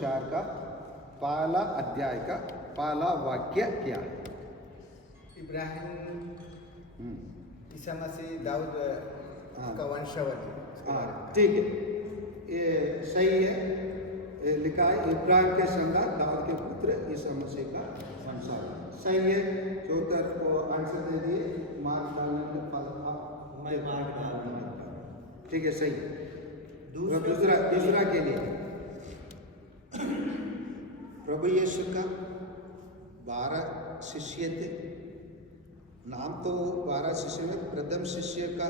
चार का पहला अध्याय का पहला वाक्य क्या है? इब्राहिम ईसा मसीह दाऊद का वंशज। ठीक है, ये सही है। ये लिखा है इब्राहिम के संतान दाऊद के पुत्र ईसा मसीह का वंशज। सही है। जो उत्तर को आंसर दे दिए मार्क डालने में मैं मार्क डाल दूंगा। ठीक है, सही है। दूसरा के लिए प्रभु यीशु का 12 शिष्य थे। नाम तो 12 शिष्य में प्रथम शिष्य का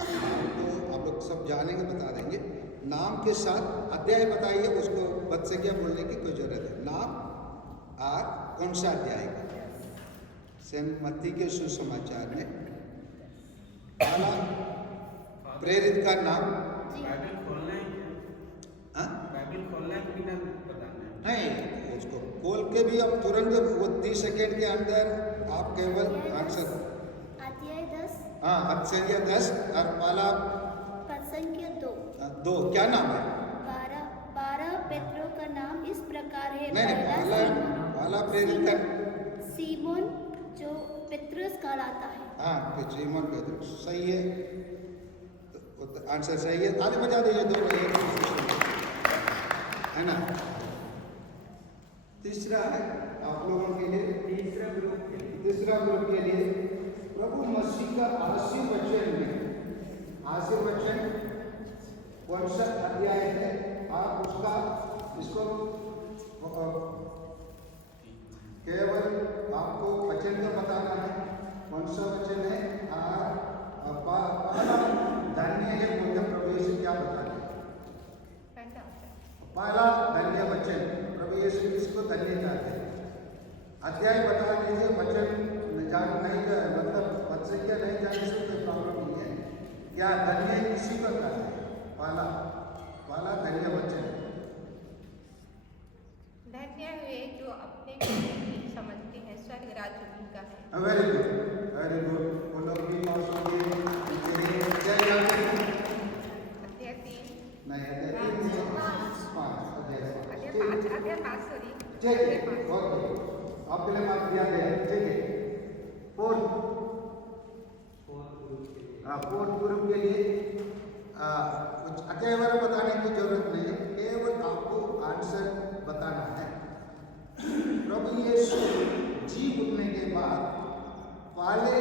नाम तो आप लोग सब जानेंगे, बता देंगे। नाम के साथ अध्याय बताइए, उसको बद से क्या बोलने की कोई जरूरत है। नाम और कौन सा अध्याय का? सेंट मत्ती के सुसमाचार में पहला प्रेरित का नाम नहीं, उसको खोल के भी अब तुरंत वो 30 सेकेंड के अंदर आप केवल आंसर। अध्याय 10। हाँ, अध्याय 10 और पहला प्रसंग 2। क्या नाम है? 12 पेत्रो का नाम इस प्रकार है। नहीं, पहला प्रेरित का सीमोन जो पेत्रुस कहलाता है। हाँ, सीमोन पेत्रुस। सही है, तो आंसर सही है। ताली बजा दीजिए दोनों, है ना। तीसरा है आप लोगों के लिए, तीसरा ग्रुप के लिए प्रभु मसीह का आशीर्वचन कौन सा अध्याय है? आप उसका इसको केवल आपको वचन का बताना है, कौन सा वचन है। पहला धन्य है बोलते प्रभु यीशु क्या बताना है? पहला धन्य वचन प्रभु यीशु किसको धन्य चाहते हैं? अध्याय बता दीजिए। वचन जान नहीं कर मतलब बच्चे क्या नहीं जाने से कोई प्रॉब्लम नहीं है। क्या धन्य किसी को कहते हैं? पहला धन्य वचन। धन्य वे जो अपने को ठीक समझते हैं, स्वर्ग राज्य उनका है। Very good, very good. वो लोग भी पास हो गए। अध्याय 3 नहीं, अध्याय 5 सॉरी। ठीक है, ओके, आपके लिए मार्क दिया गया है। ठीक है, फोर्थ ग्रुप के लिए कुछ अध्याय वाला बताने की जरूरत नहीं है, केवल आपको आंसर बताना है। प्रभु यीशु जी उठने के बाद पहले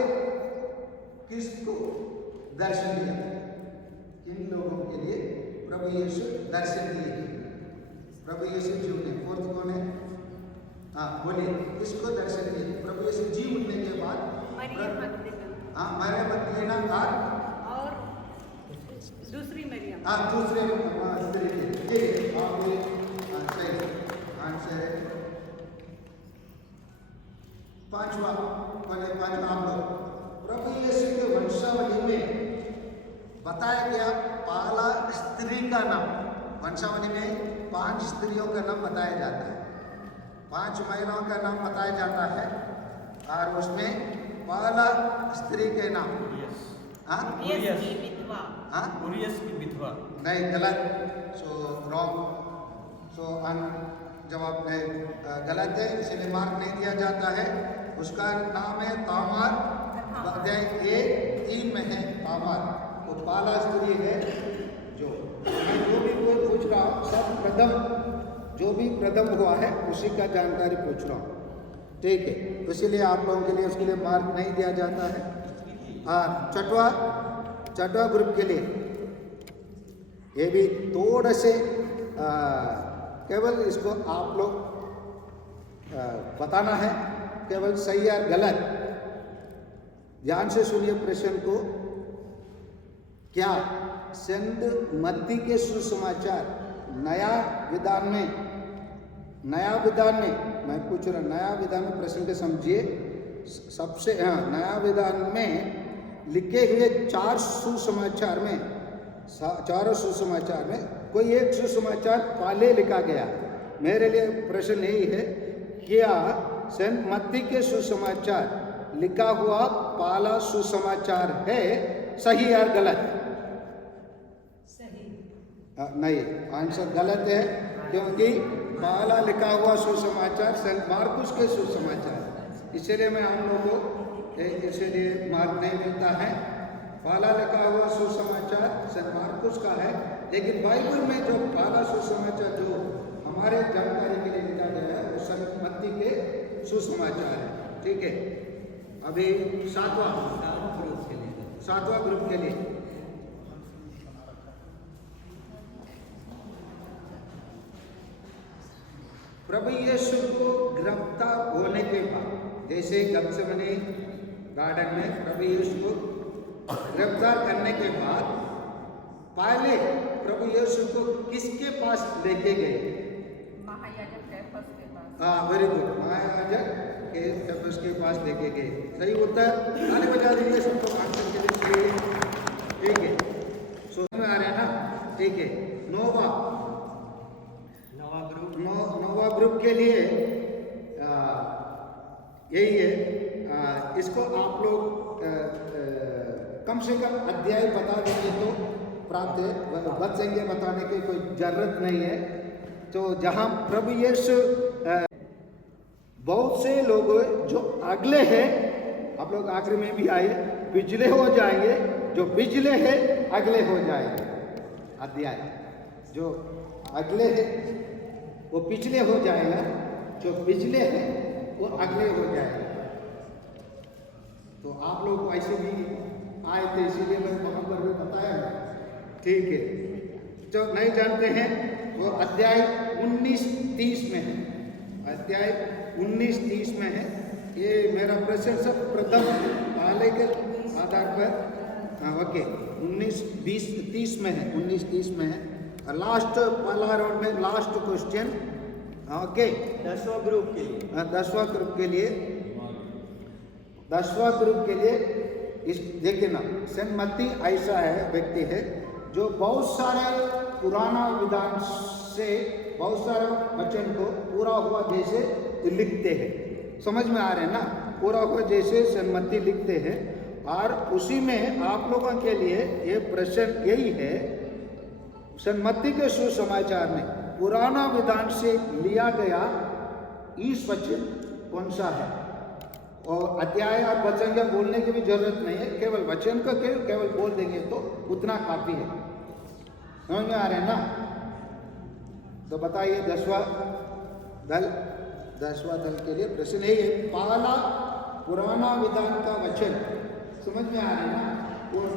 किसको दर्शन दिया? किन लोगों के लिए प्रभु यीशु दर्शन दिए? प्रभु यीशु जी उठने, फोर्थ कौन है? हाँ बोलिए, किसको दर्शन दिए प्रभु यीशु जी उठने के बाद? मरियम मगदलीना। हाँ, मरियम मगदलीना और दूसरी मरियम। हाँ, दूसरे स्त्री के। ठीक है, आपने सही आंसर है। पांचवा आप लोग, प्रभु यीशु के वंशावली में बताया गया पहला स्त्री का नाम। वंशावली में 5 स्त्रियों का नाम बताया जाता है, 5 महिलाओं का नाम बताया जाता है, और उसमें पहला स्त्री के नाम उरियस की विधवा। उरियस की विधवा। नहीं, गलत। So wrong. सो जवाब गलत है, इसलिए मार्क नहीं दिया जाता है। उसका नाम है तामार। अध्याय 3 में है तामार। वो पहला स्त्री है। जो भी कोई पूछ रहा हूँ, सब प्रथम जो भी प्रथम हुआ है उसी का जानकारी पूछ रहा हूँ। ठीक है, इसीलिए आप लोगों के लिए उसके लिए मार्क नहीं दिया जाता है। और छठवा ग्रुप के लिए ये भी थोड़ा से केवल इसको आप लोग बताना है, केवल सही या गलत। ध्यान से सुनिए प्रश्न को। क्या सेंट मत्ती के सुसमाचार नया विधान में मैं पूछ रहा, नया विधान में प्रश्न के समझिए। सबसे नया विधान में लिखे हुए 4 सुसमाचार में, चारों सुसमाचार में कोई एक सुसमाचार पहले लिखा गया। मेरे लिए प्रश्न यही है, क्या सेंट मत्ती के सुसमाचार लिखा हुआ पहला सुसमाचार है? सही या गलत? सही। नहीं, आंसर गलत है, क्योंकि पहला लिखा हुआ सुसमाचार सेंट मार्कुस के सुसमाचार, इसलिए मैं हम लोगों को इसलिए मार्क नहीं मिलता है। पहला लिखा हुआ सुसमाचार सेंट मार्कुस का है, लेकिन बाइबल में जो पहला सुसमाचार जो हमारे जानकारी के लिए लिखा गया है वो सेंट मत्ती के सुसमाचार है। ठीक है, अभी सातवां ग्रुप के लिए प्रभु यीशु को गिरफ्तार होने के बाद, जैसे गत्सेमनी गार्डन में प्रभु यीशु को गिरफ्तार करने के बाद पहले प्रभु यीशु को किसके पास लेके गए? महायाजक कैफस के पास। हाँ, वेरी गुड, महायाजक कैफस के पास लेके गए। सही उत्तर, ताली बजा दीजिए सबको आंसर के लिए। ठीक है, सोच में आ रहे हैं ना? ठीक है, नोवा ग्रुप के लिए यही है। इसको आप लोग कम से कम अध्याय बता देंगे तो प्राप्त है, बच जाएंगे, बताने की कोई जरूरत नहीं है। तो जहाँ प्रभु यीशु बहुत से लोग जो अगले हैं, आप लोग आखिर में भी आए, पिछले हो जाएंगे, जो पिछले हैं अगले हो जाएंगे। अध्याय जो अगले हैं वो पिछले हो जाएगा, जो पिछले हैं वो अगले हो जाएगा। तो आप लोग ऐसे भी आए थे, इसीलिए मैं वहां पर भी बताया। ठीक है, जो नहीं जानते हैं वो अध्याय 19-30 में है। अध्याय 19-30 में है। ये मेरा प्रश्न सब प्रथम पहले के आधार पर, हाँ ओके, 19-20-30 में है, 19-30 में है। लास्ट पहला राउंड में लास्ट क्वेश्चन, ओके, 10वां ग्रुप के लिए, 10वां ग्रुप के लिए, 10वां ग्रुप के लिए इस देखिए ना, सेंट मत्ती ऐसा है व्यक्ति है जो बहुत सारे पुराना विधान से बहुत सारे वचन को पूरा हुआ जैसे लिखते हैं। समझ में आ रहे हैं ना? पूरा हुआ जैसे सेंट मत्ती लिखते हैं। और उसी में आप लोगों के लिए ये प्रश्न यही है, सेंट मत्ती के सुसमाचार में पुराना विधान से लिया गया इस वचन कौन सा है? और अध्याय और वचन का बोलने की भी जरूरत नहीं है, केवल वचन का केवल बोल देंगे तो उतना काफी है। समझ में आ रहे हैं ना? तो बताइए 10वां दल के लिए प्रश्न यही है, पहला पुराना विधान का वचन समझ में आ रहे हैं ना? और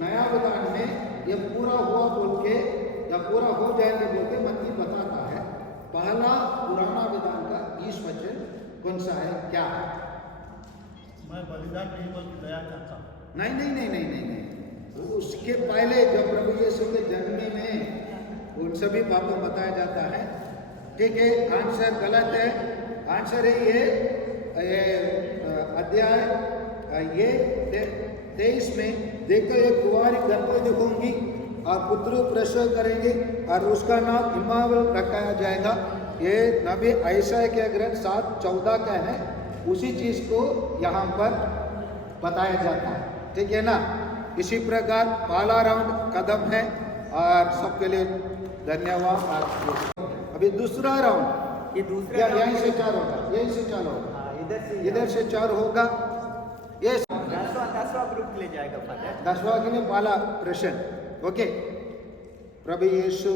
नया विधान में ये पूरा हुआ बोल के या पूरा हो जाएंगे बोल के मत्ती बताता है। पहला पुराना विधान का इस वचन कौन सा है, क्या है? मैं बलिदान नहीं बल्कि दया चाहता हूँ। नहीं। उसके पहले जब प्रभु यीशु के जन्म में उन सभी बातों बताया जाता है। ठीक है, आंसर गलत है। आंसर है ये अध्याय ये 23 में, देखो एक कुंवारी गर्भवती होंगी और पुत्र प्रसव करेंगे और उसका नाम इम्मानुएल रखाया जाएगा। ये नबी यशायाह के ग्रंथ 7:14 का है। उसी चीज को यहाँ पर बताया जाता है। ठीक है ना? इसी प्रकार पहला राउंड कदम है और सबके लिए धन्यवाद। अभी दूसरा राउंड, ये दूसरा यहीं से 4 होगा, यहीं से 4 होगा, इधर से 4 होगा। ये 10वां ग्रुप के लिए जाएगा फादर। 10वां के लिए पहला प्रश्न, ओके। प्रभु यीशु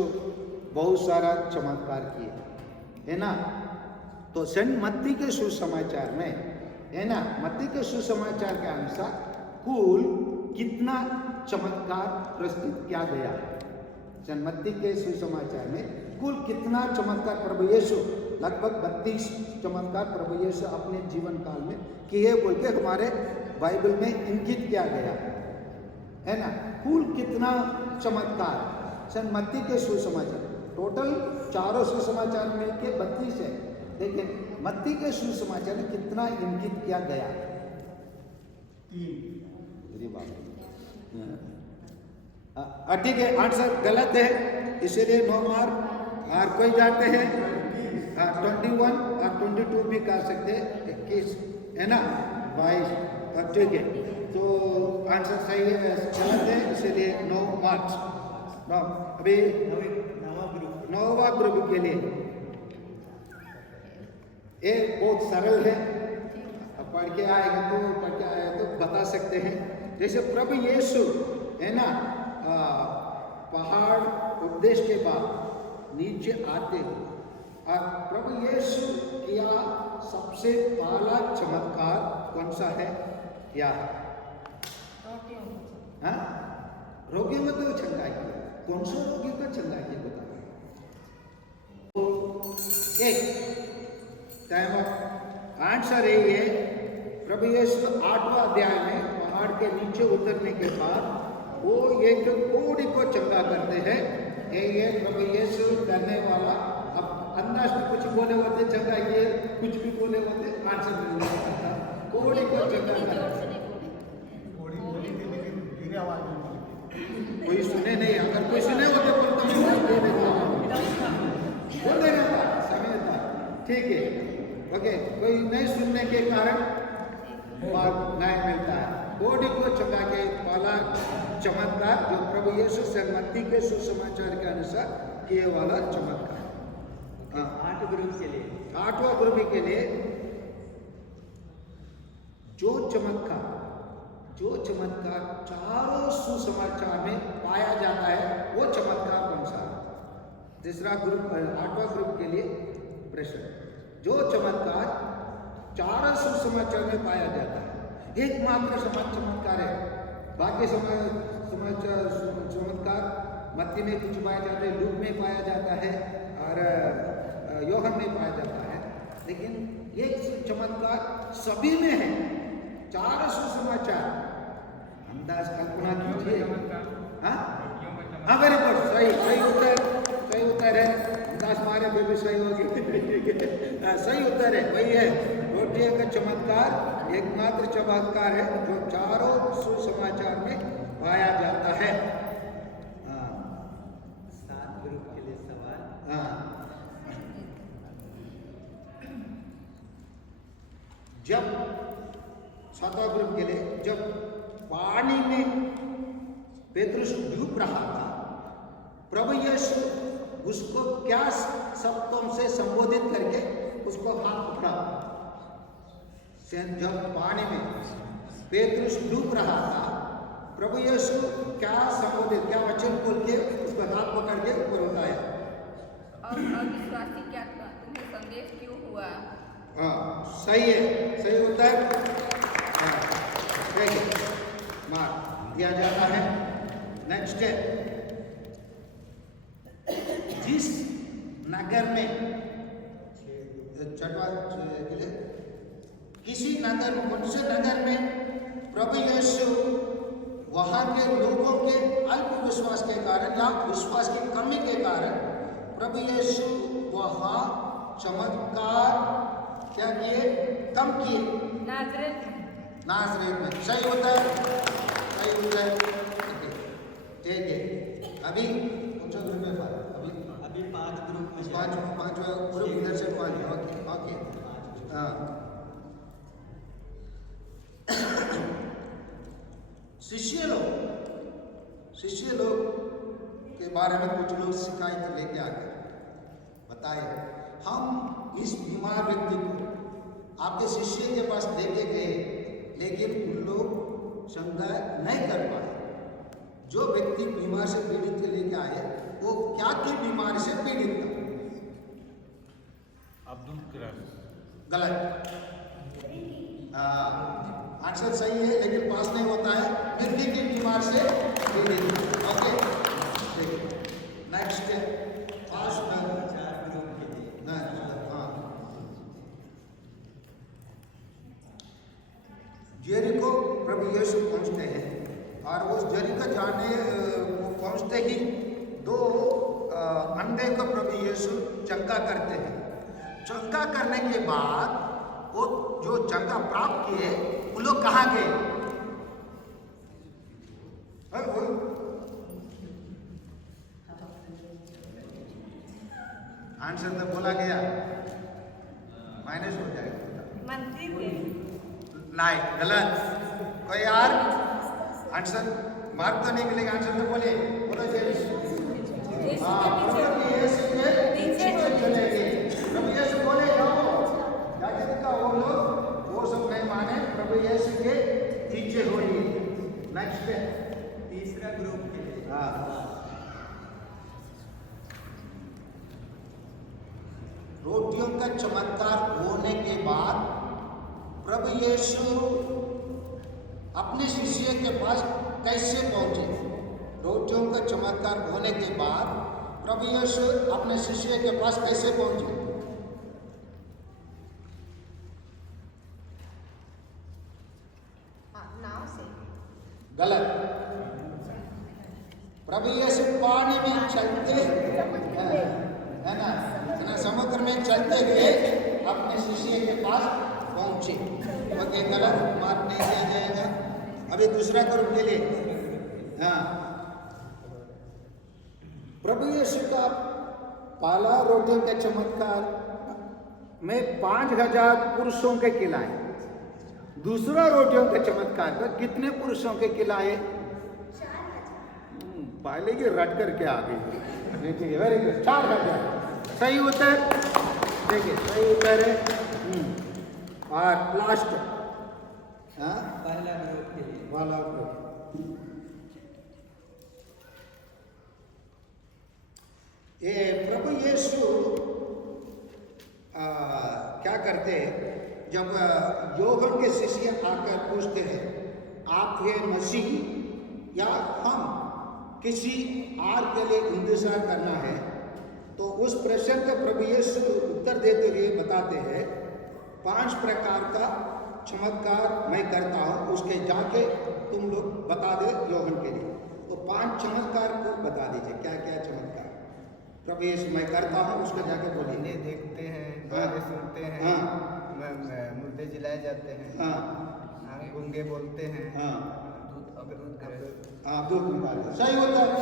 बहुत सारा चमत्कार किए, है ना? तो सेंट मत्ती के सुसमाचार में, है ना, मत्ती के सुसमाचार के अनुसार कुल कितना चमत्कार प्रस्तुत किया गया? सेंट मत्ती के सुसमाचार में कुल कितना चमत्कार प्रभु यीशु, लगभग 32 चमत्कार प्रभु यीशु अपने जीवन काल में किए बोल के हमारे बाइबल में इंगित किया गया है ना? कुल कितना चमत्कार सेंट मत्ती के सुसमाचार, टोटल चारों सुसमाचार में के 32 है, लेकिन मत्ती के सुसमाचार में कितना इंगित किया गया? 3। ठीक है, आंसर गलत है, इसीलिए 9 मार्क। और कोई जाते हैं 21 और 22 भी कर सकते हैं, 21 है ना, 22। ठीक है, तो आंसर सही है, गलत है, इसीलिए 9 मार्क्स। अभी 9वां ग्रुप के लिए ये बहुत सरल है, अब पढ़ के आए तो बता सकते हैं। जैसे प्रभु यीशु है ना, पहाड़ उपदेश के बाद नीचे आते हुए, और प्रभु यीशु किया सबसे पहला चमत्कार कौन सा है? क्या हाँ, रोगियों में तो चंगाई किया। कौन सा रोगी का चंगाई किया बता? तो एक टाइम ऑफ आंसर है प्रभु यीशु 8वां अध्याय में पहाड़ के नीचे उतरने के बाद वो एक कोढ़ी को चंगा करते हैं। ये प्रभु यीशु करने वाला, अब अंदाज में कुछ बोले होते चंगा, ये कुछ भी बोले होते आंसर नहीं आता। कोढ़ी को चंगा करते, थोड़ी बोली थी लेकिन धीरे आवाज में बोली। कोई सुने नहीं, अगर कोई सुने होते पर तो बोल देना था, समय था, ठीक है, ओके। कोई नहीं सुनने के कारण बात नहीं मिलता है। कोढ़ी को चंगा के पहला चमत्कार जो प्रभु यीशु से मत्ती के सुसमाचार के अनुसार किए वाला चमत्कार। हाँ, 8 ग्रुप के लिए 8वां ग्रुप के लिए जो चमत्कार चारों सुसमाचार में पाया जाता है, वो चमत्कार कौन सा है? तीसरा ग्रुप, 8वां ग्रुप के लिए प्रश्न, जो चमत्कार चारों सुसमाचार में पाया जाता है, एकमात्र चमत्कार है। बाकी चमत्कार मत्ती में कुछ पाया जाता है, लूक में पाया जाता है और यूहन्ना में पाया जाता है, लेकिन एक चमत्कार सभी में है। चार सुसमाचार, अंदाज कल्पना कीजिए। हाँ, वेरी गुड, सही उत्तर है। अंदाज मारे बेबी सही होगी। सही उत्तर है, वही है। रोटियों का चमत्कार एकमात्र चमत्कार है जो चारों सुसमाचार में पाया जाता है। 7 ग्रुप के लिए सवाल। हाँ, जब 7वां ग्रुप के लिए, जब पानी में पेतरुस डूब रहा था, प्रभु यीशु उसको क्या शब्दों से संबोधित करके उसको हाथ पकड़ा? जब पानी में पेतरुस डूब रहा था, प्रभु यीशु क्या संबोधित, क्या वचन बोल के उसको हाथ पकड़ के ऊपर उठाया? और अविश्वासी क्या था, तुम्हें संदेश क्यों हुआ? हाँ, सही है, सही उत्तर। हाँ, मार्क दिया जाता है। नेक्स्ट है, जिस नगर में, छठवां के लिए, किसी नगर, कौन से नगर में प्रभु यीशु वहां के लोगों के अल्प विश्वास के कारण या विश्वास की कमी के कारण प्रभु यीशु वहां चमत्कार क्या किए? कम किए। नाज़रेत में। सही उत्तर, सही उत्तर। ठीक है, अभी कौन सा ग्रुप में? अभी 5 ग्रुप में, पांचवा ग्रुप इधर से 5। ओके, हाँ। शिष्य लोग के बारे में कुछ लोग शिकायत लेके आ गए, बताए हम इस बीमार व्यक्ति को आपके शिष्य के पास लेके गए, लेकिन उन लोग चंगा नहीं कर पाए। जो व्यक्ति बीमार से पीड़ित के लेके आए, वो क्या की बीमारी से पीड़ित था? अब्दुल कलाम। गलत। आंसर सही है लेकिन पास नहीं होता है। मिर्गी की बीमार से पीड़ित। ओके, नेक्स्ट है 4 ग्रुप के लिए। हाँ, जेरिको प्रभु यीशु पहुंचते हैं और उस जेरिको जाने पहुंचते ही 2 अंधे को प्रभु यीशु चंगा करते हैं। चंगा करने के बाद वो जो चंगा प्राप्त किए, वो लोग कहाँ गए? आंसर तो बोला गया, माइनस हो जाएगा। मंदिर में। नहीं, गलत। कोई यार आंसर मार्क तो नहीं मिलेगा, आंसर तो बोले, बोलो हाँ, प्रभु यीशु के पीछे चले गए। प्रभु यीशु बोले जाओ, नेक्स्ट तीसरा ग्रुप के लिए हाँ। सवाल। रोटियों का चमत्कार होने के बाद प्रभु यीशु अपने शिष्य के पास कैसे पहुंचे? रोटियों का चमत्कार होने के बाद प्रभु यीशु अपने शिष्य के पास कैसे पहुंचे? हाँ, नाव से। गलत। प्रभु यीशु पानी में चलते है ना, समुद्र में चलते हुए अपने शिष्य के पास पहुंचे। ओके, गलत, मार्क नहीं दिया जाएगा। अभी दूसरा ग्रुप के लिए। हाँ, प्रभु यीशु का पहला रोटियों के चमत्कार में 5000 पुरुषों के खिलाए। दूसरा रोटियों के चमत्कार में कितने पुरुषों के खिलाए? पहले की रट करके आ गई। देखिए, वेरी गुड, 4000 सही उत्तर। देखिए, सही उत्तर है। और लास्ट, हाँ, पहला ग्रुप के लिए वाला ग्रुप। ये प्रभु यीशु क्या करते हैं? जब यूहन्ना के शिष्य आकर पूछते हैं, आप ये मसीह या हम किसी और के लिए इंतजार करना है, तो उस प्रश्न का प्रभु यीशु उत्तर देते हुए बताते हैं, 5 प्रकार का चमत्कार मैं करता हूँ, उसके जाके तुम लोग बता दे यूहन्ना के लिए। तो 5 चमत्कार को बता दीजिए, क्या क्या चमत्कार प्रभु यीशु मैं करता हूँ, उसको जाके बोलिए। इन्हें देखते हैं, हाँ। गाने सुनते हैं, हाँ। मुर्दे जिलाए जाते हैं, हाँ, गूंगे बोलते हैं, हाँ, दूध हाँ, दूध निकाले। सही होता है।